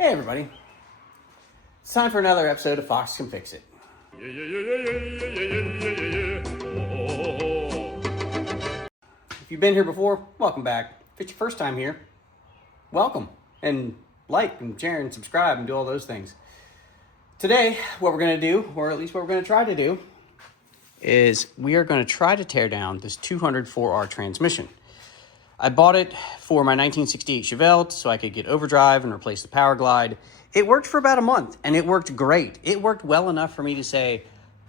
Hey everybody, it's time for another episode of Fox Can Fix It. If you've been here before, welcome back. If it's your first time here, welcome. And like and share and subscribe and do all those things. Today, what we're going to do, or at least what we're going to try to do, is we are going to try to tear down this 204R transmission. I bought it for my 1968 Chevelle so I could get overdrive and replace the Powerglide. It worked for about a month, and it worked great. It worked well enough for me to say,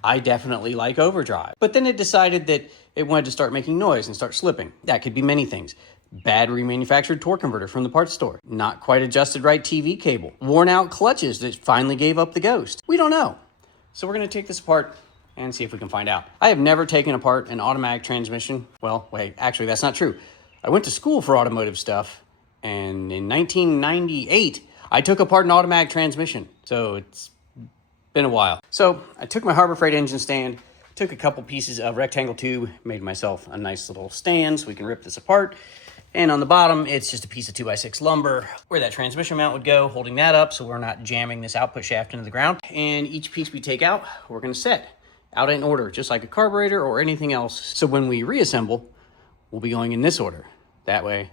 I definitely like overdrive. But then it decided that it wanted to start making noise and start slipping. That could be many things. Bad remanufactured torque converter from the parts store. Not quite adjusted right TV cable. Worn out clutches that finally gave up the ghost. We don't know. So we're going to take this apart and see if we can find out. I have never taken apart an automatic transmission. Well, wait, actually that's not true. I went to school for automotive stuff, and in 1998, I took apart an automatic transmission. So it's been a while. So I took my Harbor Freight engine stand, took a couple pieces of rectangle tube, made myself a nice little stand so we can rip this apart. And on the bottom, it's just a piece of 2x6 lumber where that transmission mount would go, holding that up so we're not jamming this output shaft into the ground. And each piece we take out, we're going to set out in order, just like a carburetor or anything else. So when we reassemble, we'll be going in this order. That way,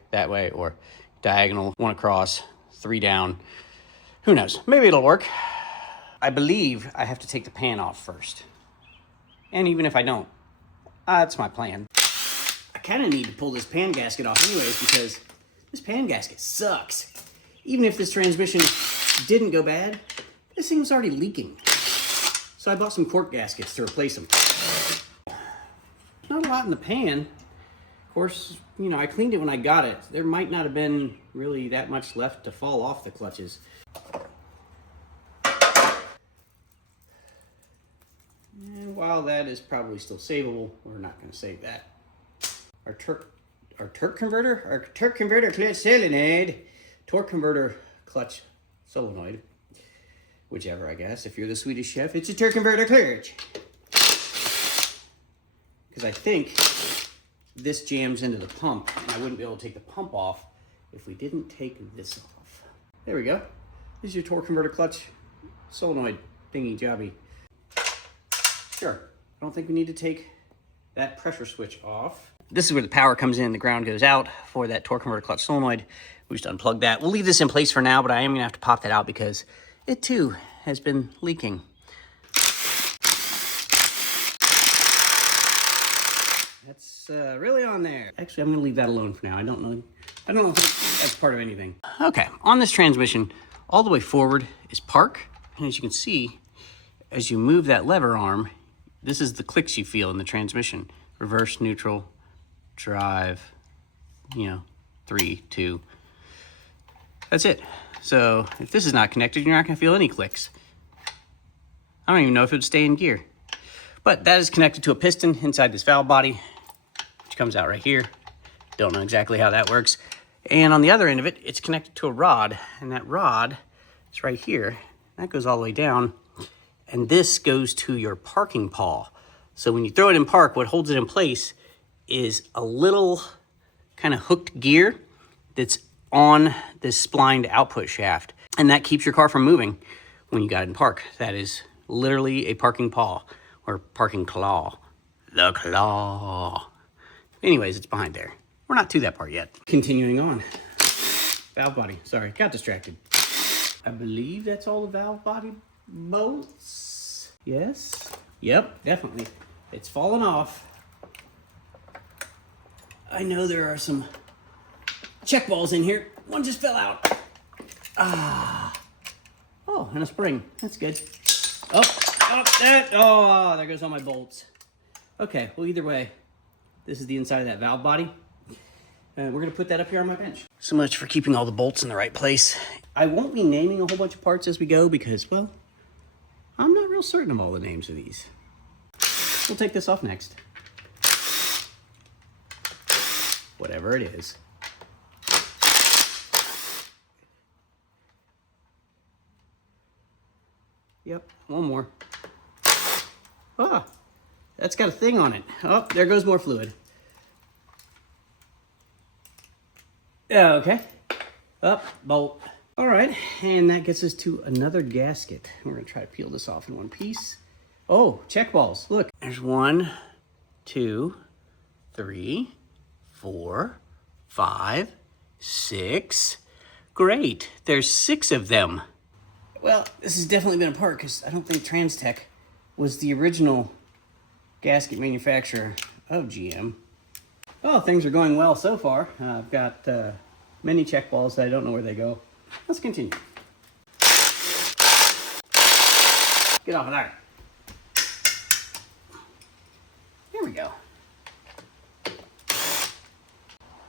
or diagonal, one across, three down. Who knows? Maybe it'll work. I believe I have to take the pan off first. And even if I don't, that's my plan. I kind of need to pull this pan gasket off anyways because this pan gasket sucks. Even if this transmission didn't go bad, this thing was already leaking. So I bought some cork gaskets to replace them. Not a lot in the pan. Of course, you know, I cleaned it when I got it. There might not have been really that much left to fall off the clutches. And while that is probably still savable, we're not going to save that. Our torque converter clutch solenoid, torque converter clutch solenoid, whichever I guess. If you're the Swedish chef, it's a torque converter clutch. Because I think this jams into the pump, and I wouldn't be able to take the pump off if we didn't take this off. There we go. This is your torque converter clutch solenoid thingy jobby. Sure, I don't think we need to take that pressure switch off. This is where the power comes in, the ground goes out for that torque converter clutch solenoid. We just unplug that. We'll leave this in place for now, but I am gonna have to pop that out because it too has been leaking. That's really on there. Actually, I'm gonna leave that alone for now. I don't know if that's part of anything. Okay, on this transmission, all the way forward is park. And as you can see, as you move that lever arm, this is the clicks you feel in the transmission. Reverse, neutral, drive, 3, 2. That's it. So if this is not connected, you're not gonna feel any clicks. I don't even know if it would stay in gear. But that is connected to a piston inside this valve body, which comes out right here. Don't know exactly how that works. And on the other end of it, it's connected to a rod, and that rod is right here. That goes all the way down, and this goes to your parking pawl. So when you throw it in park, what holds it in place is a little kind of hooked gear that's on this splined output shaft, and that keeps your car from moving when you got it in park. That is literally a parking paw, or parking claw. The claw. Anyways, it's behind there. We're not to that part yet. Continuing on. Valve body. Sorry, got distracted. I believe that's all the valve body bolts. Yes. Yep, definitely. It's fallen off. I know there are some check balls in here. One just fell out. Oh, and a spring. That's good. Oh, there goes all my bolts. Okay, well, either way, this is the inside of that valve body. And we're gonna put that up here on my bench. So much for keeping all the bolts in the right place. I won't be naming a whole bunch of parts as we go because, well, I'm not real certain of all the names of these. We'll take this off next. Whatever it is. Yep, one more. Ah, that's got a thing on it. Oh, there goes more fluid. Okay. Up, bolt. All right, and that gets us to another gasket. We're gonna try to peel this off in one piece. Oh, check balls. Look, there's 1, 2, 3, 4, 5, 6. Great, there's 6 of them. Well, this has definitely been a part because I don't think Transtech was the original gasket manufacturer of GM. Oh, things are going well so far. I've got many check balls that I don't know where they go. Let's continue. Get off of there. Here we go.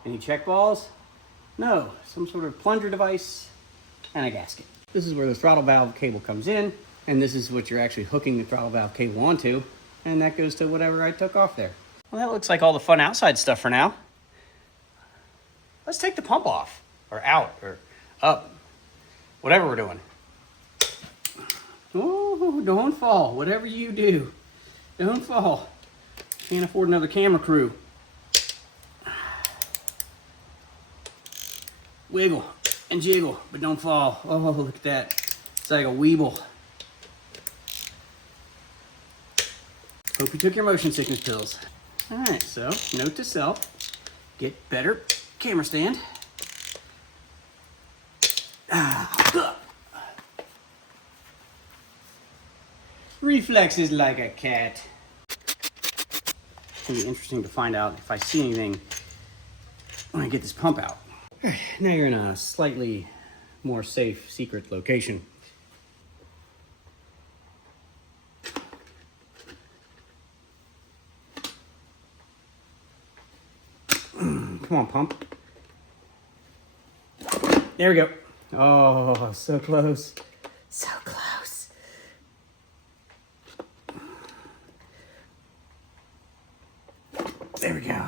Any check balls? No, some sort of plunger device and a gasket. This is where the throttle valve cable comes in, and this is what you're actually hooking the throttle valve cable onto, and that goes to whatever I took off there. Well, that looks like all the fun outside stuff for now. Let's take the pump off, or out, or up, whatever we're doing. Oh, don't fall, whatever you do, don't fall. Can't afford another camera crew. Wiggle and jiggle, but don't fall. Oh, look at that. It's like a weeble. Hope you took your motion sickness pills. All right, so note to self, get better camera stand. Reflexes like a cat. It's gonna be interesting to find out if I see anything when I get this pump out. All right, now you're in a slightly more safe, secret location. Come on, pump. There we go. Oh, so close. So close. There we go.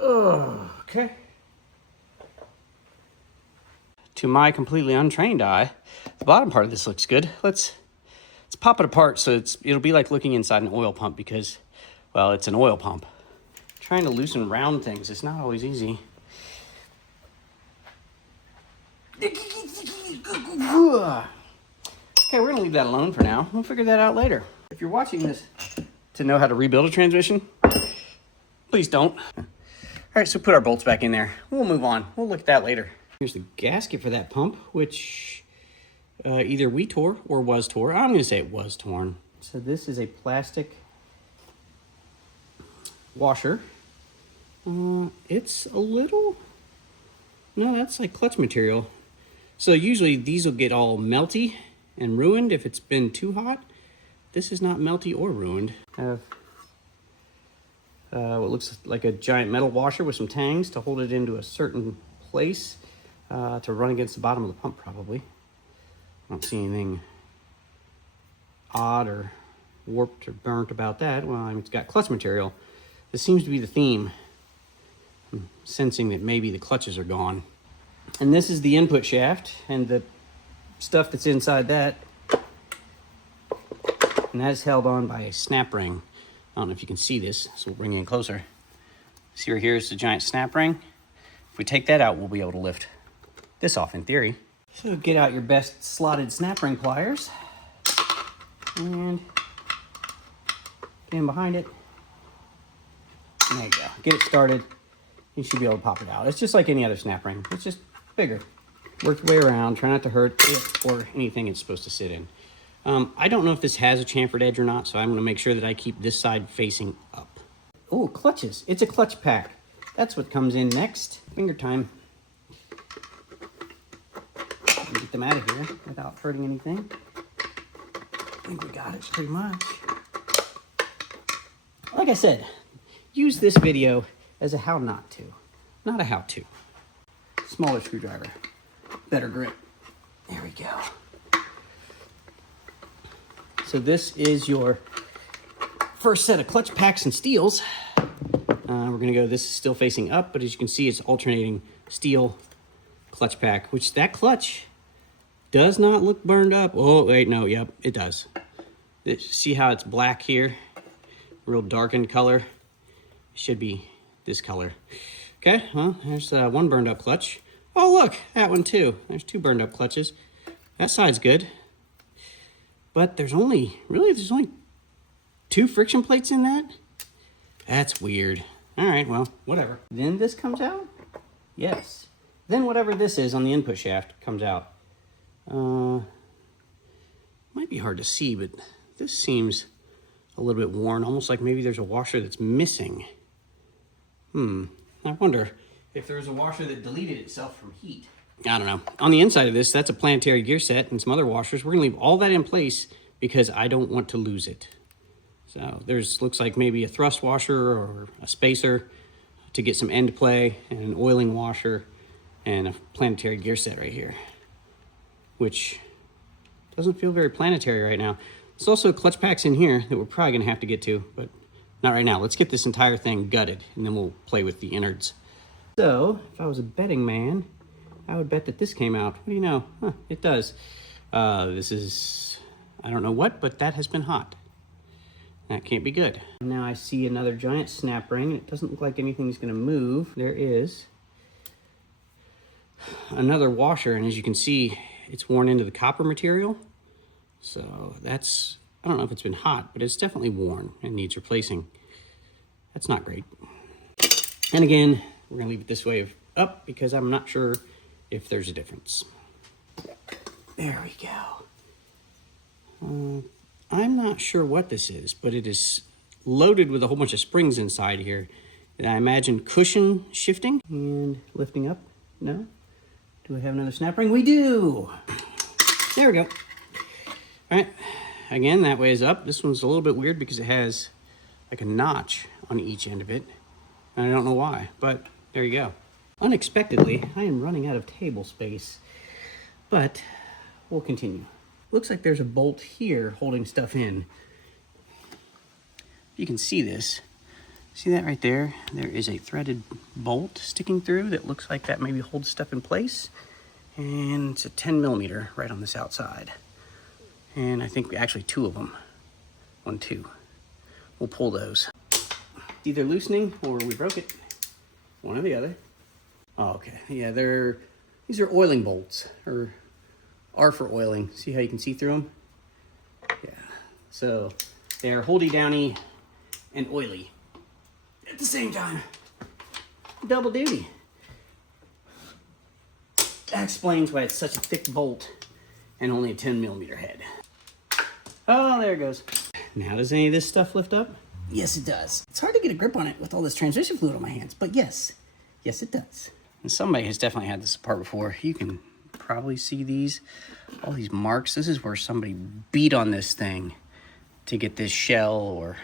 Oh, okay. To my completely untrained eye, the bottom part of this looks good. Let's pop it apart so it'll be like looking inside an oil pump because, well, it's an oil pump. Trying to loosen round things is not always easy. Okay, we're gonna leave that alone for now. We'll figure that out later. If you're watching this to know how to rebuild a transmission, please don't. All right, so put our bolts back in there. We'll move on. We'll look at that later. Here's the gasket for that pump, which either we tore or was tore. I'm gonna say it was torn. So this is a plastic washer. It's a little, no, that's like clutch material. So usually these will get all melty and ruined if it's been too hot. This is not melty or ruined. I have what looks like a giant metal washer with some tangs to hold it into a certain place to run against the bottom of the pump probably. I don't see anything odd or warped or burnt about that. Well, I mean, it's got clutch material. This seems to be the theme. I'm sensing that maybe the clutches are gone. And this is the input shaft and the stuff that's inside that. And that's held on by a snap ring. I don't know if you can see this, so we'll bring it in closer. See right here is the giant snap ring. If we take that out, we'll be able to lift this off in theory. So get out your best slotted snap ring pliers and get in behind it. And there you go. Get it started. You should be able to pop it out. It's just like any other snap ring. It's just bigger. Work your way around. Try not to hurt it or anything it's supposed to sit in. I don't know if this has a chamfered edge or not, so I'm going to make sure that I keep this side facing up. Oh, clutches. It's a clutch pack. That's what comes in next. Finger time. Get them out of here without hurting anything. I think we got it pretty much. Like I said, use this video as a how not to, not a how to. Smaller screwdriver, better grip. There we go. So this is your first set of clutch packs and steels. We're gonna go, this is still facing up, but as you can see, it's alternating steel clutch pack, which that clutch does not look burned up. Oh, wait, no, yep, it does. See how it's black here? Real darkened color. It should be this color. Okay, well, there's one burned up clutch. Oh, look, that one too. There's 2 burned up clutches. That side's good. But there's only 2 friction plates in that? That's weird. All right, well, whatever. Then this comes out? Yes. Then whatever this is on the input shaft comes out. Might be hard to see, but this seems a little bit worn, almost like maybe there's a washer that's missing. I wonder if there was a washer that deleted itself from heat. I don't know. On the inside of this, that's a planetary gear set and some other washers. We're gonna leave all that in place because I don't want to lose it. So there's, looks like maybe a thrust washer or a spacer to get some end play, and an oiling washer, and a planetary gear set right here, which doesn't feel very planetary right now. There's also clutch packs in here that we're probably gonna have to get to, but not right now. Let's get this entire thing gutted, and then we'll play with the innards. So, if I was a betting man, I would bet that this came out. What do you know? Huh, it does. This is, I don't know what, but that has been hot. That can't be good. Now I see another giant snap ring. It doesn't look like anything's gonna move. There is another washer, and as you can see, it's worn into the copper material. So that's, I don't know if it's been hot, but it's definitely worn and needs replacing. That's not great. And again, we're gonna leave it this way up because I'm not sure if there's a difference. There we go. I'm not sure what this is, but it is loaded with a whole bunch of springs inside here. And I imagine cushion shifting and lifting up. No? Do we have another snap ring? We do! There we go. All right, again, that way is up. This one's a little bit weird because it has like a notch on each end of it. And I don't know why, but there you go. Unexpectedly, I am running out of table space, but we'll continue. Looks like there's a bolt here holding stuff in. You can see this. See that right there? There is a threaded bolt sticking through that looks like that maybe holds stuff in place. And it's a 10 millimeter right on this outside. And I think actually 2 of them. 1, 2. We'll pull those. Either loosening or we broke it. One or the other. Oh, okay. Yeah, these are oiling bolts, or are for oiling. See how you can see through them? Yeah. So they are holdy downy and oily at the same time. Double duty. That explains why it's such a thick bolt and only a 10 millimeter head. Oh, there it goes. Now, does any of this stuff lift up? Yes, it does. It's hard to get a grip on it with all this transmission fluid on my hands, but yes, it does. And somebody has definitely had this apart before. You can probably see all these marks. This is where somebody beat on this thing to get this shell or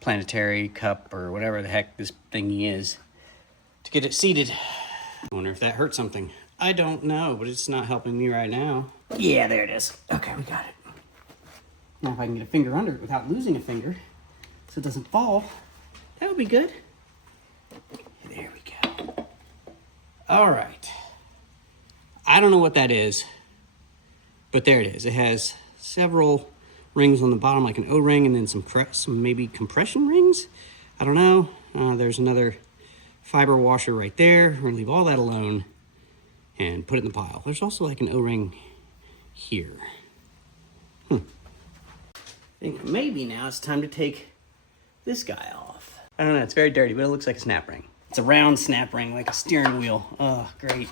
planetary cup or whatever the heck this thingy is to get it seated. I wonder if that hurt something. I don't know, but it's not helping me right now. Yeah, there it is. Okay, we got it. Now if I can get a finger under it without losing a finger so it doesn't fall, that would be good. There we go. All right. I don't know what that is, but there it is. It has several rings on the bottom, like an O-ring, and then some maybe compression rings. I don't know. There's another fiber washer right there. We're gonna leave all that alone and put it in the pile. There's also like an O-ring here. I think maybe now it's time to take this guy off. I don't know, it's very dirty, but it looks like a snap ring. It's a round snap ring, like a steering wheel. Oh, great.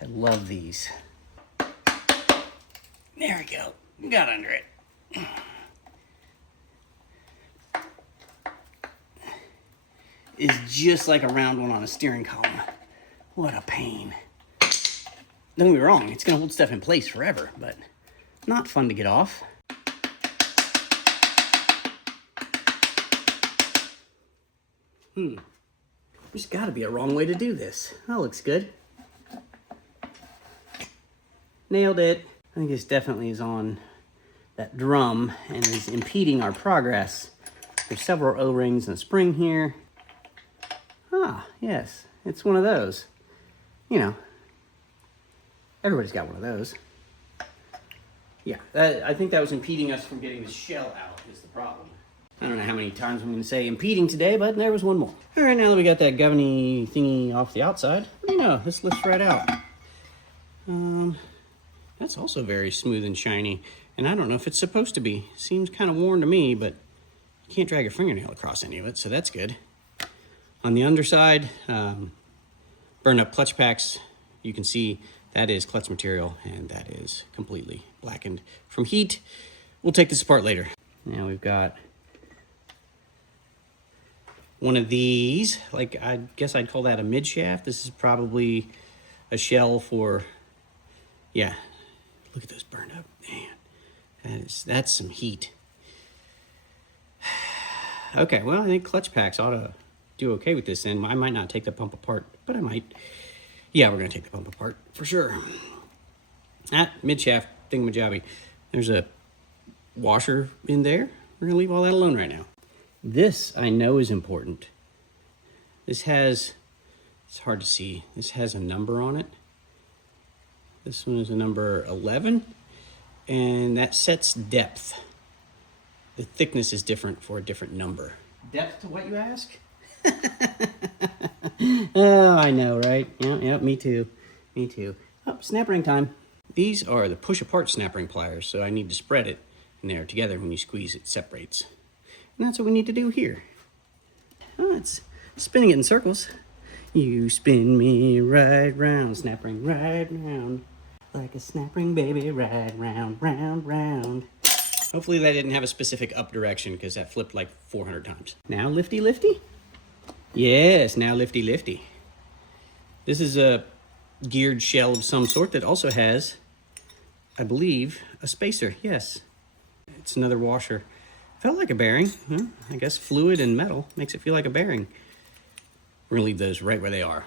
I love these. There we go. Got under it. It's just like a round one on a steering column. What a pain. Don't get me wrong, it's gonna hold stuff in place forever, but not fun to get off. There's gotta be a wrong way to do this. That looks good. Nailed it. I think this definitely is on that drum and is impeding our progress. There's several O-rings and a spring here. Ah, yes, it's one of those. You know, everybody's got one of those. Yeah, I think that was impeding us from getting the shell out is the problem. I don't know how many times I'm going to say impeding today, but there was one more. All right, now that we got that governy thingy off the outside, what do you Yeah, this lifts right out. That's also very smooth and shiny. And I don't know if it's supposed to be. Seems kind of worn to me, but you can't drag your fingernail across any of it, so that's good. On the underside, burned up clutch packs. You can see that is clutch material, and that is completely blackened from heat. We'll take this apart later. Now we've got one of these, like I guess I'd call that a mid shaft. This is probably a shell for, yeah, look at those burned up, man. That's some heat. Okay, well, I think clutch packs ought to do okay with this, and I might not take the pump apart, but I might. Yeah, we're gonna take the pump apart for sure. That mid shaft thingamajobby. There's a washer in there. We're gonna leave all that alone right now. This I know is important. This has, it's hard to see, this has a number on it. This one is a number 11, and that sets depth. The thickness is different for a different number. Depth to what, you ask? Oh, I know, right? Yep, me too. Me too. Oh, snap ring time. These are the push apart snap ring pliers, so I need to spread it, and they're together. When you squeeze, it separates. And that's what we need to do here. Oh, it's spinning it in circles. You spin me right round, snap ring right round. Like a snap ring, baby, right round, round, round. Hopefully that didn't have a specific up direction, because that flipped like 400 times. Now lifty, lifty? Yes, now lifty, lifty. This is a geared shell of some sort that also has, I believe, a spacer. Yes. It's another washer. Felt like a bearing. Huh? I guess fluid and metal makes it feel like a bearing. We're gonna leave those right where they are.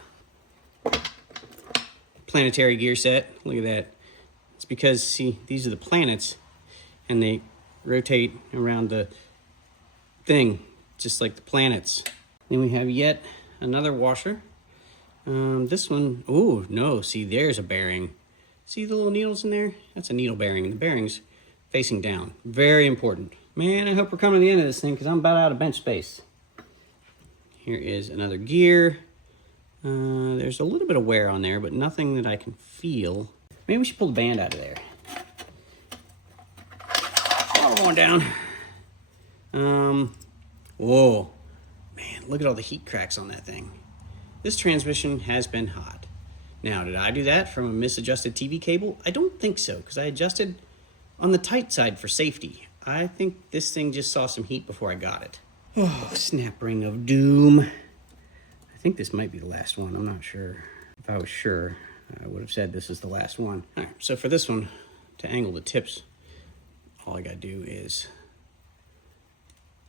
Planetary gear set. Look at that. It's because, see, these are the planets, and they rotate around the thing, just like the planets. Then we have yet another washer. This one, oh no, see, there's a bearing. See the little needles in there? That's a needle bearing, and the bearing's facing down. Very important. Man, I hope we're coming to the end of this thing, because I'm about out of bench space. Here is another gear. There's a little bit of wear on there, but nothing that I can feel. Maybe we should pull the band out of there. Oh, we're going down. Whoa. Man, look at all the heat cracks on that thing. This transmission has been hot. Now, did I do that from a misadjusted TV cable? I don't think so, because I adjusted on the tight side for safety. I think this thing just saw some heat before I got it. Oh, snap ring of doom. I think this might be the last one. I'm not sure. If I was sure, I would have said this is the last one. All right, so for this one, to angle the tips, all I gotta do is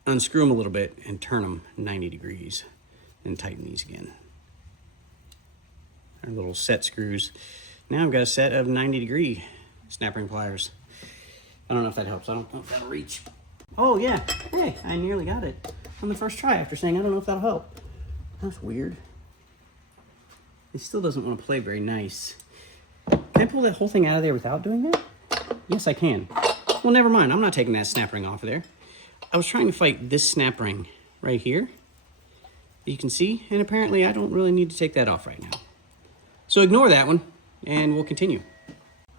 unscrew them a little bit and turn them 90 degrees, then tighten these again. Our little set screws. Now I've got a set of 90-degree snap ring pliers. I don't know if that helps. I don't know if that'll reach. Oh yeah, hey, I nearly got it on the first try after saying I don't know if that'll help. That's weird. It still doesn't want to play very nice. Can I pull that whole thing out of there without doing that? Yes, I can. Well, never mind. I'm not taking that snap ring off of there. I was trying to fight this snap ring right here. You can see, and apparently I don't really need to take that off right now. So ignore that one, and we'll continue.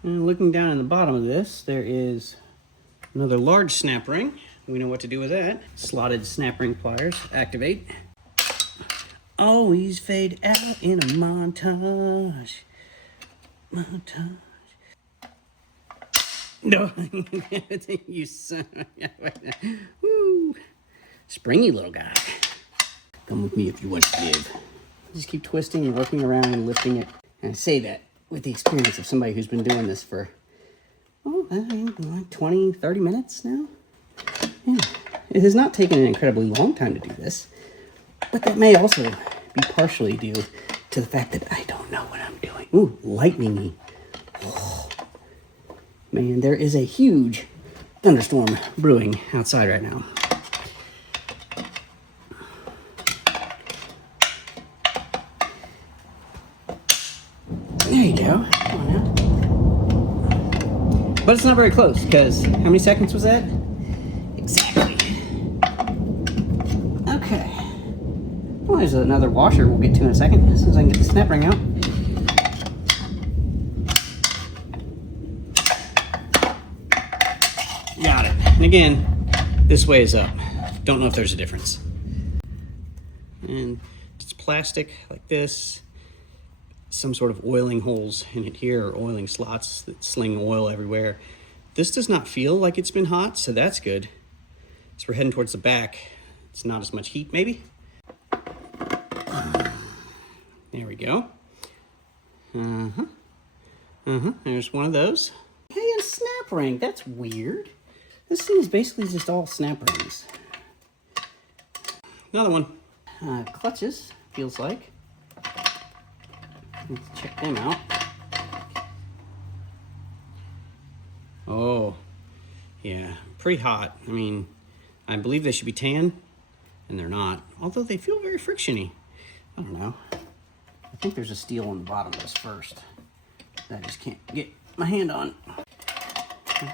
And looking down in the bottom of this, there is another large snap ring. We know what to do with that. Slotted snap ring pliers, activate. Always fade out in a montage. Montage. No, you son. Woo. Springy little guy. Come with me if you want to live. Just keep twisting and working around and lifting it. And I say that with the experience of somebody who's been doing this for, oh, like 20, 30 minutes now. Yeah. It has not taken an incredibly long time to do this, but that may also be partially due to the fact that I don't know what I'm doing. Ooh, lightning-y. Oh. Man, there is a huge thunderstorm brewing outside right now. There you go. Come on now. But it's not very close, because how many seconds was that? Exactly. Okay. Well, there's another washer we'll get to in a second, as soon as I can get the snap ring out. And again, this way is up. Don't know if there's a difference. And it's plastic like this. Some sort of oiling holes in it here, or oiling slots that sling oil everywhere. This does not feel like it's been hot, so that's good. So we're heading towards the back. It's not as much heat, maybe. There we go. There's one of those. Hey, a snap ring. That's weird. This thing is basically just all snap rings. Another one. Clutches, feels like. Let's check them out. Oh, yeah, pretty hot. I mean, I believe they should be tan, and they're not. Although they feel very frictiony. I don't know. I think there's a steel on the bottom of this first that I just can't get my hand on.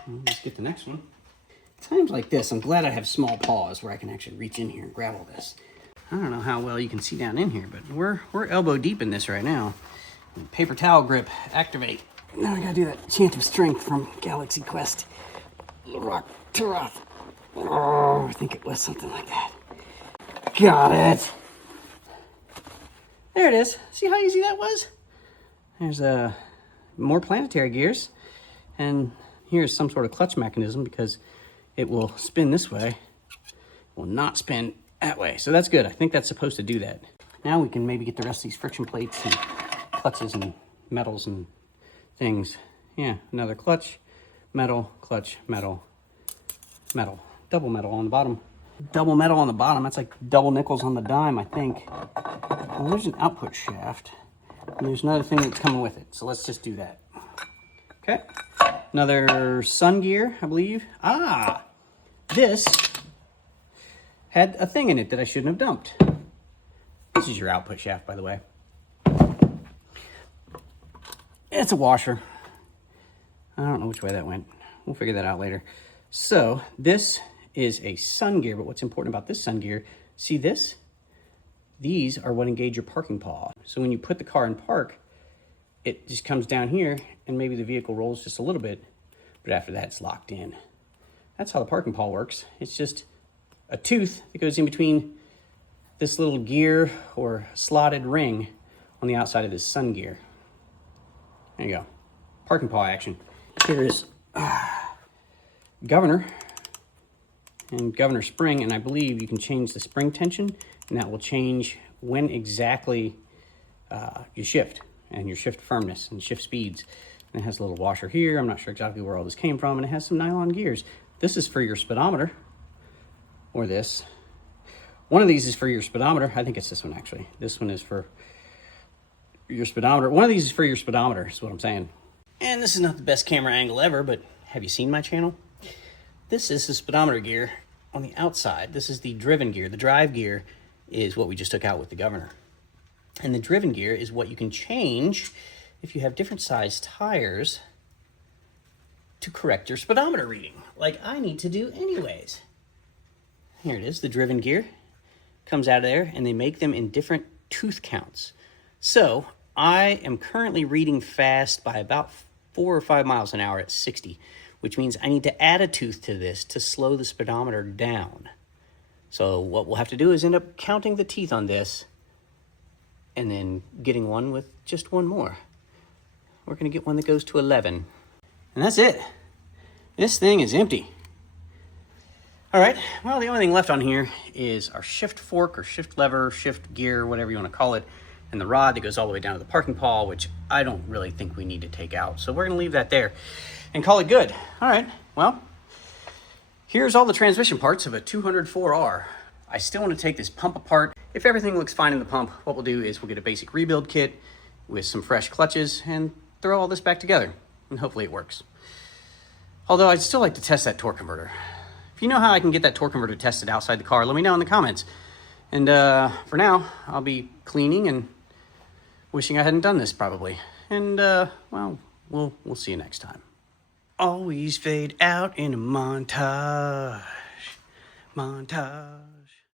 Let's get the next one. Times like this, I'm glad I have small paws where I can actually reach in here and grab all this. I don't know how well you can see down in here, but we're elbow deep in this right now. Paper towel grip, activate. Now I gotta do that chant of strength from Galaxy Quest. Rock Taroth. Oh, I think it was something like that. Got it. There it is. See how easy that was? There's more planetary gears. And here's some sort of clutch mechanism because it will spin this way. It will not spin that way. So that's good. I think that's supposed to do that. Now we can maybe get the rest of these friction plates and clutches and metals and things. Yeah, another clutch, metal, metal. Double metal on the bottom. Double metal on the bottom. That's like double nickels on the dime, I think. Well, there's an output shaft. And there's another thing that's coming with it. So let's just do that. Okay. Another sun gear, I believe. Ah! This had a thing in it that I shouldn't have dumped. This is your output shaft, by the way. It's a washer. I don't know which way that went. We'll figure that out later. So this is a sun gear, but what's important about this sun gear, see this? These are what engage your parking paw. So when you put the car in park, it just comes down here and maybe the vehicle rolls just a little bit, but after that it's locked in. That's how the parking paw works. It's just a tooth that goes in between this little gear or slotted ring on the outside of this sun gear. There you go. Parking paw action. Here is governor and governor spring, and I believe you can change the spring tension, and that will change when exactly you shift, and your shift firmness and shift speeds. And it has a little washer here. I'm not sure exactly where all this came from, and it has some nylon gears. This is for your speedometer, or this. One of these is for your speedometer. I think it's this one, actually. This one is for your speedometer. One of these is for your speedometer, is what I'm saying. And this is not the best camera angle ever, but have you seen my channel? This is the speedometer gear on the outside. This is the driven gear. The drive gear is what we just took out with the governor. And the driven gear is what you can change if you have different size tires to correct your speedometer reading, like I need to do anyways. Here it is, the driven gear. Comes out of there, and they make them in different tooth counts. So I am currently reading fast by about 4 or 5 miles an hour at 60, which means I need to add a tooth to this to slow the speedometer down. So what we'll have to do is end up counting the teeth on this and then getting one with just one more. We're going to get one that goes to 11. And that's it. This thing is empty. All right, well, the only thing left on here is our shift fork or shift lever, shift gear, whatever you want to call it, and the rod that goes all the way down to the parking paw, which I don't really think we need to take out. So we're going to leave that there and call it good. All right, well, here's all the transmission parts of a 204R. I still want to take this pump apart. If everything looks fine in the pump, what we'll do is we'll get a basic rebuild kit with some fresh clutches and throw all this back together, and hopefully it works. Although I'd still like to test that torque converter. If you know how I can get that torque converter tested outside the car, let me know in the comments. And for now, I'll be cleaning and wishing I hadn't done this probably. And well, we'll see you next time. Always fade out in a montage.